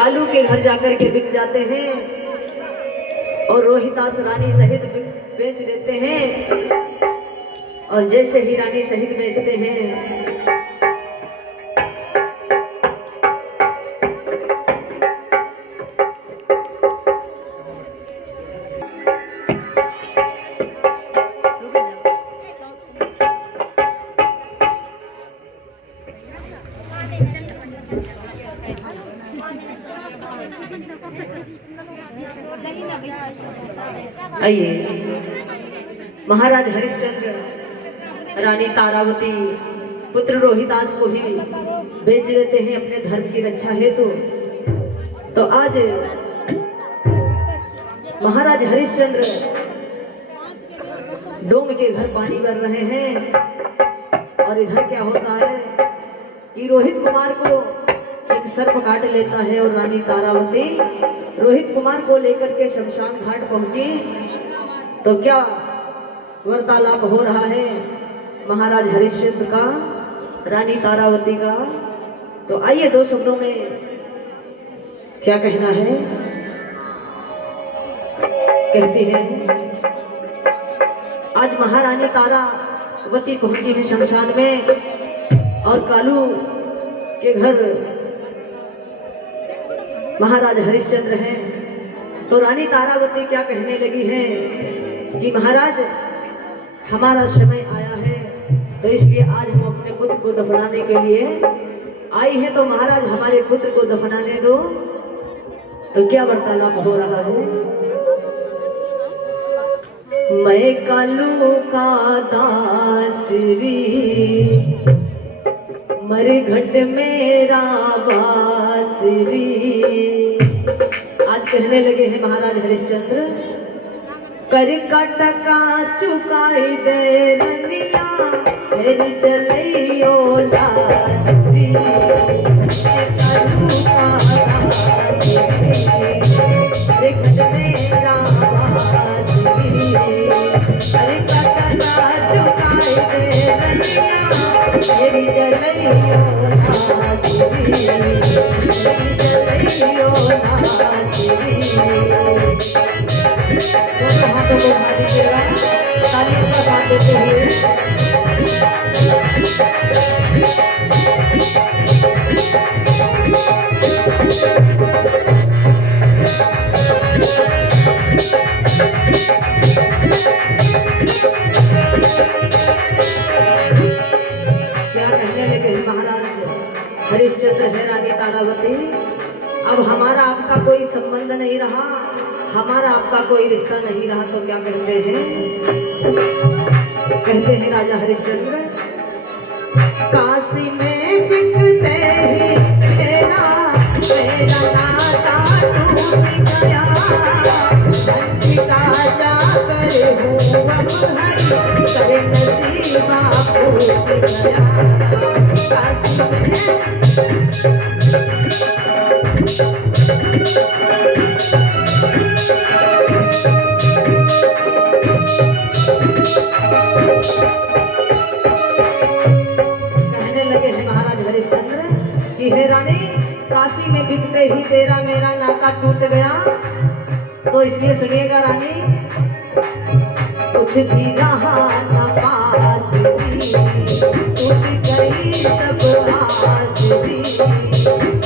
कालू के घर जाकर के बिक जाते हैं और रोहितास रानी सहित बेच देते हैं। और जैसे ही रानी सहित बेचते हैं आइए महाराज हरिश्चंद्र रानी तारावती पुत्र रोहिदास को ही बेच देते हैं अपने धर्म की रक्षा हेतु। तो आज महाराज हरिश्चंद्र डोम के घर पानी कर रहे हैं और इधर क्या होता है कि रोहित कुमार को एक सर्प काट लेता है और रानी तारावती रोहित कुमार को लेकर के शमशान घाट पहुंची। तो क्या वार्तालाप हो रहा है महाराज हरिश्चंद्र का रानी तारावती का। तो आइए दो शब्दों में क्या कहना है। कहती है आज महारानी तारावती पहुंची है शमशान में और कालू के घर महाराज हरिश्चंद्र हैं। तो रानी तारावती क्या कहने लगी है कि महाराज हमारा समय आया है तो इसलिए आज हम अपने पुत्र को दफनाने के लिए आई है। तो महाराज हमारे पुत्र को दफनाने दो। तो क्या वार्तालाप हो रहा है। मैं कालू का दासरी मरघट मेरा बासरी। आज कहने लगे हैं महाराज हरिश्चंद्र कर कटका चुकाई दे रनिया फिर चलियो लासरी। कालू का दासरी मरघट मेरा बासरी कर कटका चुकाई दे रनिया मेरी जलैयो नासिरी मेरी जलैयो नासिरी। दोनों हाथों को उठा दीजिएगा तालियों का साथ देते हुए। हरिश्चंद्र है रानी तारावती अब हमारा आपका कोई संबंध नहीं रहा, हमारा आपका कोई रिश्ता नहीं रहा। तो क्या कहते हैं, कहते हैं राजा हरिश्चंद्र काशी में बिकते ही तेरा मेरा नाता टूट गया। अंतिका जाकर हूँ अब हरी करे नसीबा फूट गया। काशी में हे रानी काशी में बिकते ही तेरा मेरा नाता टूट गया। तो इसलिए सुनिएगा रानी कुछ भी रहा न पास भी टूट गई सब आस भी।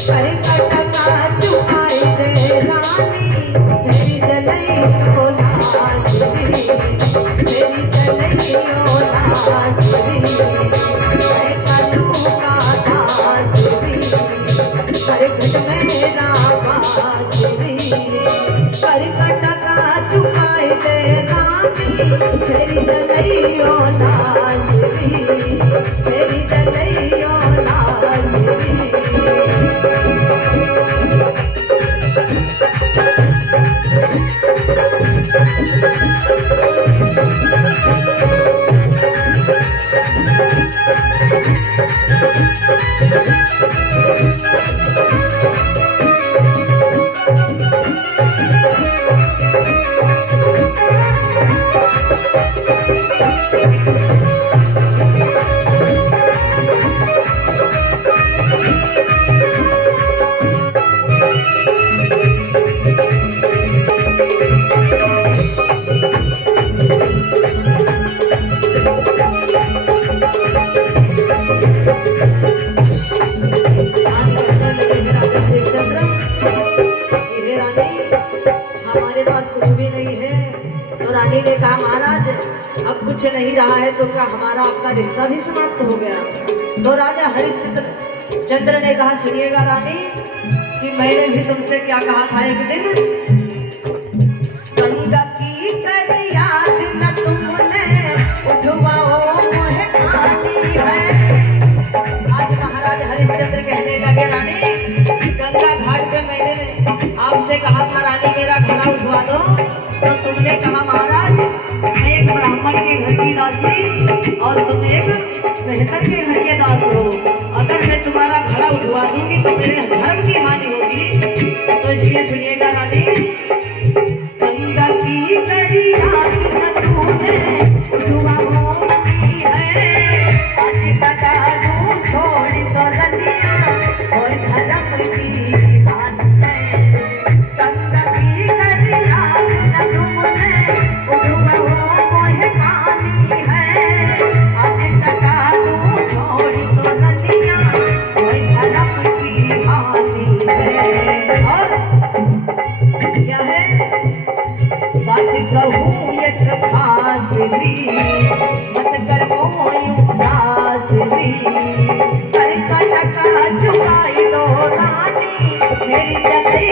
कर कटका चुकाई दे रानी मेरी जलई ओ लास भी मेरी जलई ओ लास भी। कालू का दास मरघट मेरा बासरी कर कटका चुकाई दे रानी मेरी जलैयो नासरी मेरी जलैयो नासरी। ने कहा महाराज अब कुछ नहीं रहा है तो क्या हमारा आपका रिश्ता भी समाप्त हो गया। तो राजा हरिश्चंद्र ने कहा सुनिएगा रानी कि मैंने भी तुमसे क्या कहा था एक दिन, गंगा की कर याद न तुमने उठवाओ मोहे पानी है। आज महाराज हरिश्चंद्र कहने लगे रानी गंगा घाट पे मैंने आपसे कहा था रानी मेरा घड़ा उठवा दो, तो तुमने कहा महाराज मैं एक ब्राह्मण के घर की दासी और तुम एक मेहतर के घर के दास हो, अगर मैं तुम्हारा घड़ा उठवा दूंगी तो मेरे धर्म की हानि होगी। तो इसलिए सुनिएगा रानी, गंगा की करी याद न तूने उठवाई है, आज टका दूं छोड़ तो रनिया और धर्म की बात है। गंगा की करी याद न तूने उठवाई पानी है, आज टका दूं छोड़ तो रनिया और धर्म की हानि है। और क्या है बात कहूँ एक खास री, मत कर कोई उदास री, कर टका चुकाई दो रानी मेरी चले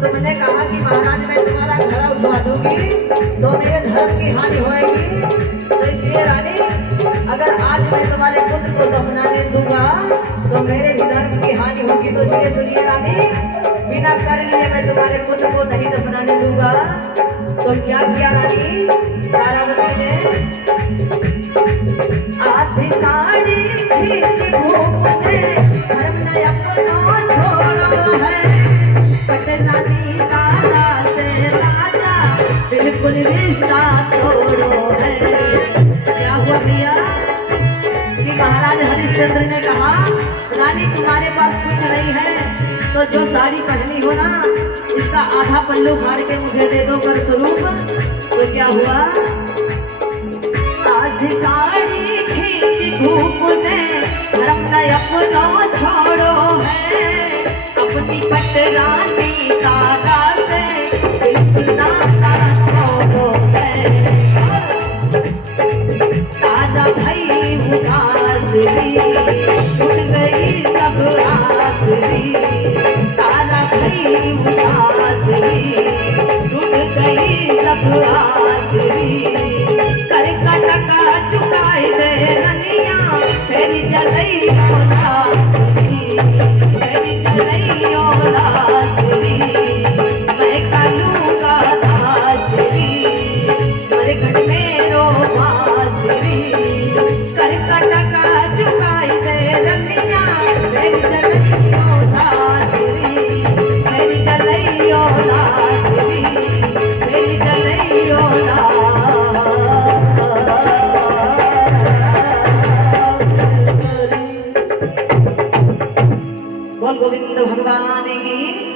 तुमने कहा कि महाराज मैं तुम्हारा घड़ा उठवा दूंगी तो मेरे धर्म की हानि होएगी। तो इसलिए रानी अगर आज मैं तुम्हारे पुत्र को दफनाने दूंगा तो मेरे भी धर्म की हानि होगी। तो इसलिए सुनिए रानी बिना कर लिए मैं तुम्हारे पुत्र को नहीं दफनाने दूंगा। तो क्या किया रानी तारावती ने, आधी साड़ी खींच भूप ने धर्म ने अपना छोड़ा है, पटनानी दादा से राजा बिल्कुल रिश्ता तोड़ो है। क्या हुआ भैया कि महाराज हरिश्चंद्र ने कहा रानी तुम्हारे पास कुछ नहीं है तो जो साड़ी पहनी हो ना इसका आधा पल्लू फाड़ के मुझे दे दो कर स्वरूप। तो क्या हुआ, आधी साड़ी खींच धूप ने धर्म ने अपना छोड़ो है, अपनी पटरानी दादा से बिल्कुल नाता तोड़ो है। दादा भाई उदास री टूट गई सब आस री, दादा भाई उदास री टूट गई सब आस री, कर टका चुकाई दे रनिया फेरी चलई उदास री, फेरी चलई उदास री, मैं कालूंगा दास री, मेरे घर में रो बास री, कर टका चुकाई दे रनिया फेरी चलई उदास री, फेरी चलई उदास री, फेरी चलई उदास। बोल गोविंद भगवान की।